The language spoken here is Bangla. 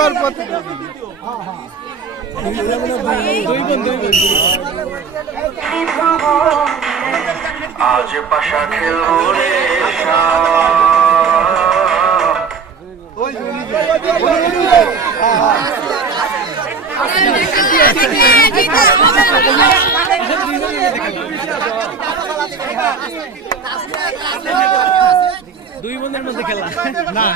এবার কত আজ পাশা খেলব রে শাম। দুই বন্ধের মধ্যে খেলা না